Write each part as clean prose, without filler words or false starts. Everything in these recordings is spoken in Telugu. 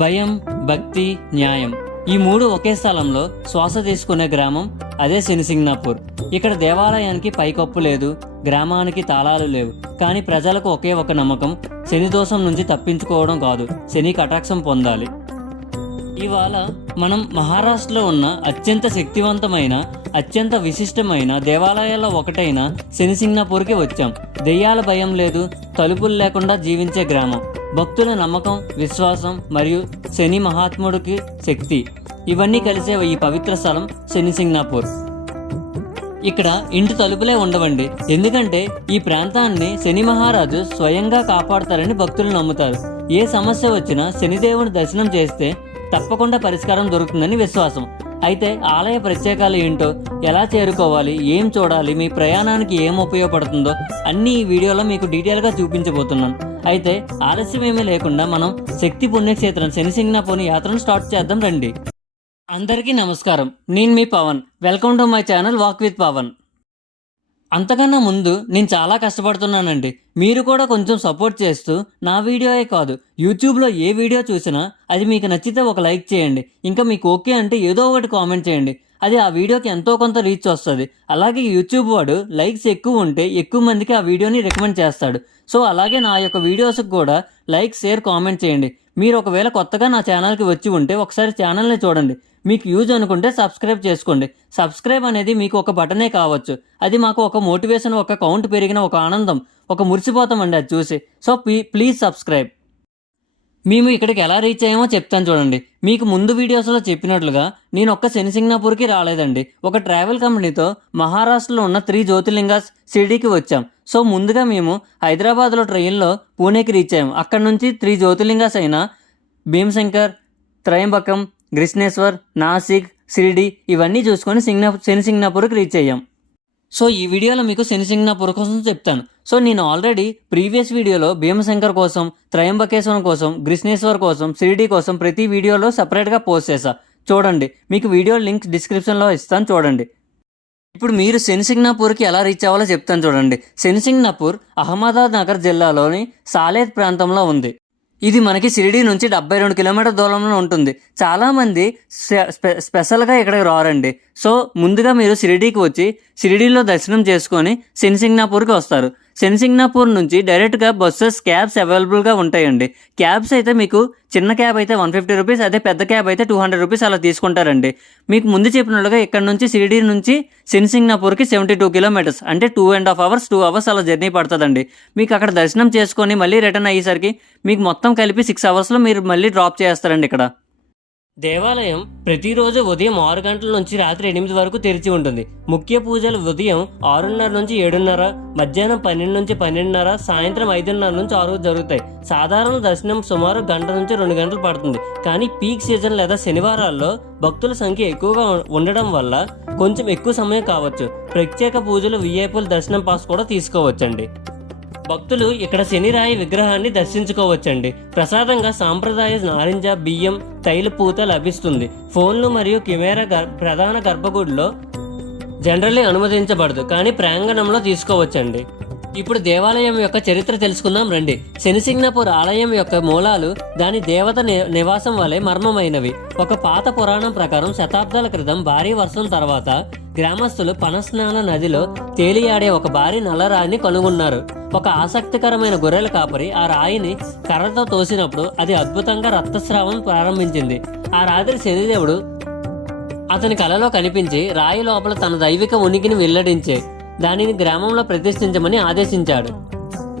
భయం, భక్తి, న్యాయం ఈ మూడు ఒకే స్థలంలో శ్వాస తీసుకునే గ్రామం అదే శనిసింగ్నాపూర్. ఇక్కడ దేవాలయానికి పైకప్పు లేదు, గ్రామానికి తాళాలు లేవు. కానీ ప్రజలకు ఒకే ఒక నమ్మకం, శని దోషం నుంచి తప్పించుకోవడం కాదు, శని కటాక్షం పొందాలి. ఇవాళ మనం మహారాష్ట్రలో ఉన్న అత్యంత శక్తివంతమైన, అత్యంత విశిష్టమైన దేవాలయాల్లో ఒకటైన శనిసింగ్నాపూర్కి వచ్చాం. దెయ్యాల భయం లేదు, తలుపులు లేకుండా జీవించే గ్రామం. భక్తుల నమ్మకం, విశ్వాసం మరియు శని మహాత్ముడికి శక్తి ఇవన్నీ కలిసే ఈ పవిత్ర స్థలం శనిసింగ్నాపూర్. ఇక్కడ ఇంటి తలుపులే ఉండవండి, ఎందుకంటే ఈ ప్రాంతాన్ని శని మహారాజు స్వయంగా కాపాడతారని భక్తులు నమ్ముతారు. ఏ సమస్య వచ్చినా శనిదేవుని దర్శనం చేస్తే తప్పకుండా పరిష్కారం దొరుకుతుందని విశ్వాసం. అయితే ఆలయ ప్రత్యేకాలు ఏంటో, ఎలా చేరుకోవాలి, ఏం చూడాలి, మీ ప్రయాణానికి ఏం ఉపయోగపడుతుందో అన్నీ ఈ వీడియోలో మీకు డీటెయిల్గా చూపించబోతున్నాను. అయితే ఆలస్యమేమీ లేకుండా మనం శక్తి పుణ్యక్షేత్రం శనిసింగ్నాపూర్ యాత్రను స్టార్ట్ చేద్దాం రండి. అందరికీ నమస్కారం, నేను మీ Pavan. Welcome to my channel walk with Pavan. అంతకన్నా ముందు నేను చాలా కష్టపడుతున్నానండి. మీరు కూడా కొంచెం సపోర్ట్ చేస్తూ నా వీడియోయే కాదు, యూట్యూబ్లో ఏ వీడియో చూసినా అది మీకు నచ్చితే ఒక లైక్ చేయండి. ఇంకా మీకు ఓకే అంటే ఏదో ఒకటి కామెంట్ చేయండి. అది ఆ వీడియోకి ఎంతో కొంత రీచ్ వస్తుంది. అలాగే యూట్యూబ్ వాడు లైక్స్ ఎక్కువ ఉంటే ఎక్కువ మందికి ఆ వీడియోని రికమెండ్ చేస్తాడు. సో అలాగే నా యొక్క వీడియోస్కి కూడా లైక్, షేర్, కామెంట్ చేయండి. మీరు ఒకవేళ కొత్తగా నా ఛానల్కి వచ్చి ఉంటే ఒకసారి ఛానల్ని చూడండి. మీకు యూజ్ అనుకుంటే సబ్స్క్రైబ్ చేసుకోండి. సబ్స్క్రైబ్ అనేది మీకు ఒక బటనే కావచ్చు, అది మాకు ఒక మోటివేషన్, ఒక కౌంట్ పెరిగిన ఒక ఆనందం, ఒక మురిసిపోతామండి అది చూసి. So please subscribe. మేము ఇక్కడికి ఎలా రీచ్ అయ్యామో చెప్తాను చూడండి. మీకు ముందు వీడియోస్లో చెప్పినట్లుగా నేను ఒక్క శనిసింగ్నాపూర్కి రాలేదండి. ఒక ట్రావెల్ కంపెనీతో మహారాష్ట్రలో ఉన్న 3 జ్యోతిర్లింగాస్ షిరిడీకి వచ్చాం. సో ముందుగా మేము హైదరాబాద్లో ట్రైన్లో పూణేకి రీచ్ అయ్యాం. అక్కడ నుంచి 3 జ్యోతిర్లింగాస్ అయిన భీమశంకర్, త్రయంబకం, గ్రిష్ణేశ్వర్, నాసిక్, షిరిడి ఇవన్నీ చూసుకొని శనిసింగ్నాపూర్కి రీచ్ అయ్యాం. సో ఈ వీడియోలో మీకు శనిసింగ్నాపూర్ కోసం చెప్తాను. సో నేను ఆల్రెడీ ప్రీవియస్ వీడియోలో భీమశంకర్ కోసం, త్రయంబకేశ్వరం కోసం, గ్రిష్ణేశ్వర్ కోసం, షిరిడి కోసం ప్రతి వీడియోలో సపరేట్గా పోస్ట్ చేశా. చూడండి, మీకు వీడియో లింక్ డిస్క్రిప్షన్లో ఇస్తాను చూడండి. ఇప్పుడు మీరు శనిసింగ్నాపూర్కి ఎలా రీచ్ అవ్వాలో చెప్తాను చూడండి. శనిసింగ్నాపూర్ అహ్మదాబాద్ నగర్ జిల్లాలోని సాలేత్ ప్రాంతంలో ఉంది. ఇది మనకి షిరిడీ నుంచి 72 కిలోమీటర్ దూరంలో ఉంటుంది. చాలామంది స్పెషల్గా ఇక్కడికి రారండి. సో ముందుగా మీరు షిరిడీకి వచ్చి షిరిడీలో దర్శనం చేసుకొని శనిసింగ్నాపూర్కి వస్తారు. శనిసింగ్నాపూర్ నుంచి డైరెక్ట్గా బస్సెస్, క్యాబ్స్ అవైలబుల్గా ఉంటాయండి. క్యాబ్స్ అయితే మీకు చిన్న క్యాబ్ అయితే 150 రూపీస్, అదే పెద్ద క్యాబ్ అయితే 200 రూపీస్ అలా తీసుకుంటారండి. మీకు ముందు చెప్పినట్లుగా ఇక్కడ నుంచి షిరిడీ నుంచి శనిసింగ్నాపూర్కి 72 కిలోమీటర్స్, అంటే 2.5 అవర్స్ 2 అవర్స్ అలా జర్నీ పడుతుందండి. మీకు అక్కడ దర్శనం చేసుకొని మళ్ళీ రిటర్న్ అయ్యేసరికి మీకు మొత్తం కలిపి 6 అవర్స్లో మీరు మళ్ళీ డ్రాప్ చేస్తారండి. ఇక్కడ దేవాలయం ప్రతిరోజు ఉదయం 6 గంటల నుంచి రాత్రి 8 వరకు తెరిచి ఉంటుంది. ముఖ్య పూజలు ఉదయం 6:30 నుంచి 7:30, మధ్యాహ్నం 12 నుంచి 12:30, సాయంత్రం 5:30 నుంచి 6 జరుగుతాయి. సాధారణ దర్శనం సుమారు గంట నుంచి 2 గంటలు పడుతుంది. కానీ పీక్ సీజన్ లేదా శనివారాల్లో భక్తుల సంఖ్య ఎక్కువగా ఉండడం వల్ల కొంచెం ఎక్కువ సమయం కావచ్చు. ప్రత్యేక పూజలు, విఐపీల దర్శనం పాస్ కూడా తీసుకోవచ్చండి. భక్తులు ఇక్కడ శనిరాయి విగ్రహాన్ని దర్శించుకోవచ్చండి. ప్రసాదంగా సాంప్రదాయ నారింజ, బియ్యం, తైల పూత లభిస్తుంది. ఫోన్లు మరియు కెమెరా ప్రధాన గర్భగుడిలో జనరల్లీ అనుమతించబడదు, కానీ ప్రాంగణంలో తీసుకోవచ్చండి. ఇప్పుడు దేవాలయం యొక్క చరిత్ర తెలుసుకుందాం రండి. శనిసింగ్నాపూర్ ఆలయం యొక్క మూలాలు దాని దేవత నివాసం వలె మర్మమైనవి. ఒక పాత పురాణం ప్రకారం శతాబ్దాల క్రితం భారీ వర్షం తర్వాత గ్రామస్తులు పనస్నాన నదిలో తేలియాడే ఒక భారీ నల్లరాయిని కనుగొన్నారు. ఒక ఆసక్తికరమైన గొర్రెల కాపరి ఆ రాయిని కర్రతో తోసినప్పుడు అది అద్భుతంగా రక్తస్రావం ప్రారంభించింది. ఆ రాత్రి శనిదేవుడు అతని కలలో కనిపించి రాయి లోపల తన దైవిక ఉనికిని వెల్లడించే దానిని గ్రామంలో ప్రతిష్ఠించమని ఆదేశించాడు.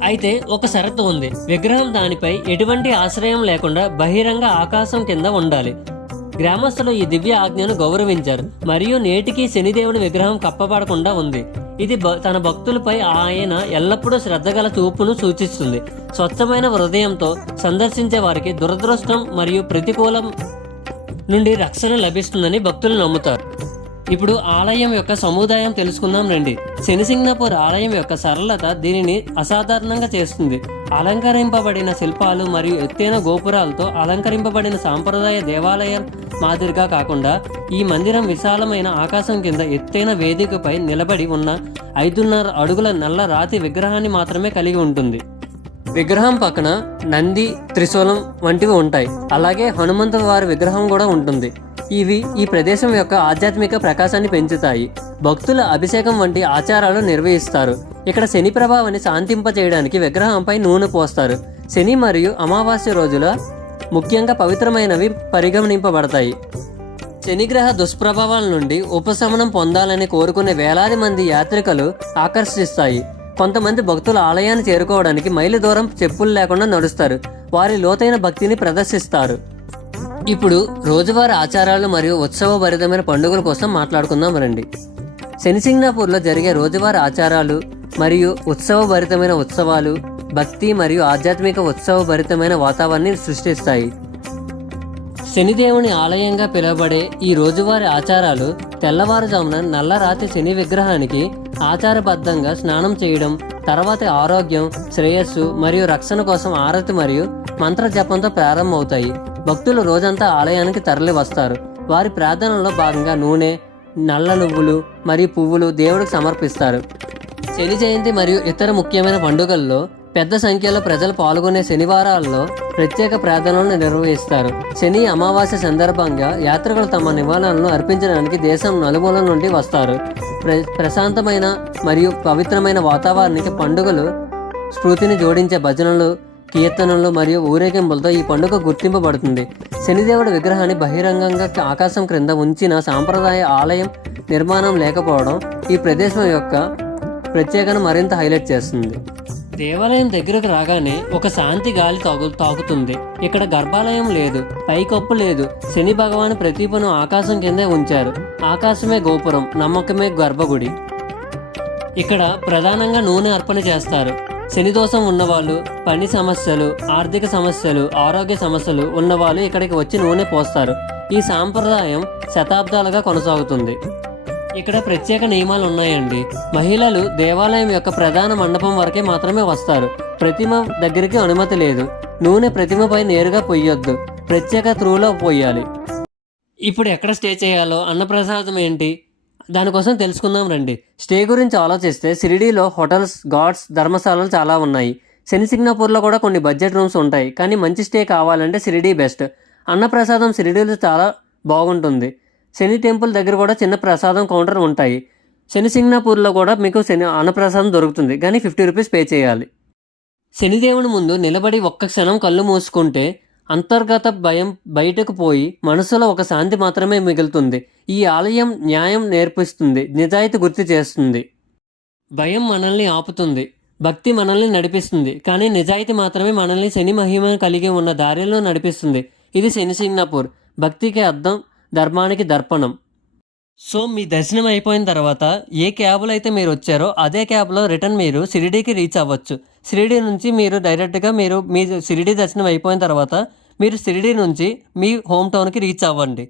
అయితే ఒక షరతు ఉంది. విగ్రహం దానిపై ఎటువంటి ఆశ్రయం లేకుండా బహిరంగ ఆకాశం కింద ఉండాలి. గ్రామస్తులు ఈ దివ్య ఆజ్ఞను గౌరవించారు మరియు నేటికి శనిదేవుని విగ్రహం కప్పబడకుండా ఉంది. ఇది తన భక్తులపై ఆయన ఎల్లప్పుడూ శ్రద్ధగల చూపును సూచిస్తుంది. స్వచ్ఛమైన హృదయంతో సందర్శించే వారికి దురదృష్టం మరియు ప్రతికూలం నుండి రక్షణ లభిస్తుందని భక్తులు నమ్ముతారు. ఇప్పుడు ఆలయం యొక్క సముదాయం తెలుసుకుందాం రండి. శనిసింగ్నాపూర్ ఆలయం యొక్క సరళత దీనిని అసాధారణంగా చేస్తుంది. అలంకరింపబడిన శిల్పాలు మరియు ఎత్తైన గోపురాలతో అలంకరింపబడిన సాంప్రదాయ దేవాలయం మాదిరిగా కాకుండా ఈ మందిరం విశాలమైన ఆకాశం కింద ఎత్తైన వేదికపై నిలబడి ఉన్న 5.5 అడుగుల నల్ల రాతి విగ్రహాన్ని మాత్రమే కలిగి ఉంటుంది. విగ్రహం పక్కన నంది, త్రిశూలం వంటివి ఉంటాయి. అలాగే హనుమంతుల వారి విగ్రహం కూడా ఉంటుంది. ఇవి ఈ ప్రదేశం యొక్క ఆధ్యాత్మిక ప్రకాశాన్ని పెంచుతాయి. భక్తుల అభిషేకం వంటి ఆచారాలు నిర్వహిస్తారు. ఇక్కడ శని ప్రభావాన్ని శాంతింపచేయడానికి విగ్రహంపై నూనె పోస్తారు. శని మరియు అమావాస్య రోజుల ముఖ్యంగా పవిత్రమైనవి పరిగణింపబడతాయి. శనిగ్రహ దుష్ప్రభావాల నుండి ఉపశమనం పొందాలని కోరుకునే వేలాది మంది యాత్రికులు ఆకర్షిస్తాయి. కొంతమంది భక్తులు ఆలయాన్ని చేరుకోవడానికి మైలు దూరం చెప్పులు లేకుండా నడుస్తారు. వారి లోతైన భక్తిని ప్రదర్శిస్తారు. ఇప్పుడు రోజువారీ ఆచారాలు మరియు ఉత్సవభరితమైన పండుగల కోసం మాట్లాడుకుందాం రండి. శనిసింగ్నాపూర్లో జరిగే రోజువారీ ఆచారాలు మరియు ఉత్సవభరితమైన ఉత్సవాలు భక్తి మరియు ఆధ్యాత్మిక ఉత్సవభరితమైన వాతావరణాన్ని సృష్టిస్తాయి. శనిదేవుని ఆలయంగా పిలువబడే ఈ రోజువారీ ఆచారాలు తెల్లవారుజామున నల్లరాతి శని విగ్రహానికి ఆచారబద్ధంగా స్నానం చేయడం, తర్వాత ఆరోగ్యం, శ్రేయస్సు మరియు రక్షణ కోసం ఆరతి మరియు మంత్ర జపంతో ప్రారంభమవుతాయి. భక్తులు రోజంతా ఆలయానికి తరలి వస్తారు. వారి ప్రార్థనలో భాగంగా నూనె, నల్ల నువ్వులు మరియు పువ్వులు దేవుడికి సమర్పిస్తారు. శని జయంతి మరియు ఇతర ముఖ్యమైన పండుగల్లో పెద్ద సంఖ్యలో ప్రజలు పాల్గొనే శనివారాల్లో ప్రత్యేక ప్రార్థనలను నిర్వహిస్తారు. శని అమావాస్య సందర్భంగా యాత్రికులు తమ నివాళులను అర్పించడానికి దేశం నలుమూలల నుండి వస్తారు. ప్రశాంతమైన మరియు పవిత్రమైన వాతావరణానికి పండుగలు స్ఫూర్తిని జోడించే భజనలు, కీర్తనలు మరియు ఊరేగింపులతో ఈ పండుగ గుర్తింపబడుతుంది. శనిదేవుడి విగ్రహాన్ని బహిరంగంగా ఆకాశం క్రింద ఉంచిన సాంప్రదాయ ఆలయం నిర్మాణం లేకపోవడం ఈ ప్రదేశం యొక్క ప్రత్యేకతను మరింత హైలైట్ చేస్తుంది. దేవాలయం దగ్గరకు రాగానే ఒక శాంతి గాలి తాకుతుంది. ఇక్కడ గర్భాలయం లేదు, పైకప్పు లేదు. శని భగవాన్ ప్రతిభను ఆకాశం కిందే ఉంచారు. ఆకాశమే గోపురం, నమ్మకమే గర్భగుడి. ఇక్కడ ప్రధానంగా నూనె అర్పణ చేస్తారు. శని దోషం ఉన్నవాళ్ళు, పని సమస్యలు, ఆర్థిక సమస్యలు, ఆరోగ్య సమస్యలు ఉన్నవాళ్ళు ఇక్కడికి వచ్చి నూనె పోస్తారు. ఈ సాంప్రదాయం శతాబ్దాలుగా కొనసాగుతుంది. ఇక్కడ ప్రత్యేక నియమాలు ఉన్నాయండి. మహిళలు దేవాలయం యొక్క ప్రధాన మండపం వరకే మాత్రమే వస్తారు. ప్రతిమ దగ్గరికి అనుమతి లేదు. నూనె ప్రతిమపై నేరుగా పొయ్యొద్దు, ప్రత్యేక త్రూలో పోయాలి. ఇప్పుడు ఎక్కడ స్టే చేయాలో, అన్నప్రసాదం ఏంటి, దానికోసం తెలుసుకుందాం రండి. స్టే గురించి ఆలోచిస్తే షిరిడీలో హోటల్స్, ఘాట్స్, ధర్మశాలలు చాలా ఉన్నాయి. శనిసింగ్నాపూర్లో కూడా కొన్ని బడ్జెట్ రూమ్స్ ఉంటాయి. కానీ మంచి స్టే కావాలంటే షిరిడీ బెస్ట్. అన్నప్రసాదం షిరిడీలో చాలా బాగుంటుంది. శని టెంపుల్ దగ్గర కూడా చిన్న ప్రసాదం కౌంటర్ ఉంటాయి. శనిసింగ్నాపూర్లో కూడా మీకు అన్నప్రసాదం దొరుకుతుంది, కానీ 50 రూపీస్ పే చేయాలి. శనిదేవుని ముందు నిలబడి ఒక్క క్షణం కళ్ళు మూసుకుంటే అంతర్గత భయం బయటకు పోయి మనసులో ఒక శాంతి మాత్రమే మిగులుతుంది. ఈ ఆలయం న్యాయం నేర్పిస్తుంది, నిజాయితీ గుర్తు చేస్తుంది. భయం మనల్ని ఆపుతుంది, భక్తి మనల్ని నడిపిస్తుంది. కానీ నిజాయితీ మాత్రమే మనల్ని శని మహిమ కలిగి ఉన్న దారిలో నడిపిస్తుంది. ఇది శనిసింగ్నాపూర్, భక్తికి అర్థం, ధర్మానికి దర్పణం. సో మీ దర్శనం అయిపోయిన తర్వాత ఏ క్యాబ్లో అయితే మీరు వచ్చారో అదే క్యాబ్లో రిటర్న్ మీరు షిరిడీకి రీచ్ అవ్వచ్చు. షిరిడీ నుంచి మీరు డైరెక్ట్గా మీ షిరిడీ దర్శనం అయిపోయిన తర్వాత మీరు షిరిడీ నుంచి మీ హోమ్ టౌన్కి రీచ్ అవ్వండి.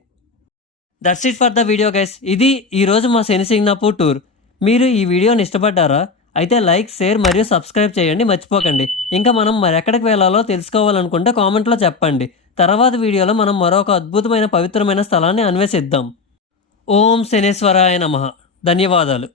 That's it for the video guys. ఇది ఈరోజు మా శనిసింగ్నాపూర్ టూర్. మీరు ఈ వీడియోని ఇష్టపడ్డారా? అయితే లైక్, షేర్ మరియు సబ్స్క్రైబ్ చేయండి మర్చిపోకండి. ఇంకా మనం మరెక్కడికి వెళ్ళాలో తెలుసుకోవాలనుకుంటే కామెంట్లో చెప్పండి. తర్వాత వీడియోలో మనం మరొక అద్భుతమైన పవిత్రమైన స్థలాన్ని అన్వేషిద్దాం. ఓం శనేశ్వరాయ నమః. ధన్యవాదాలు.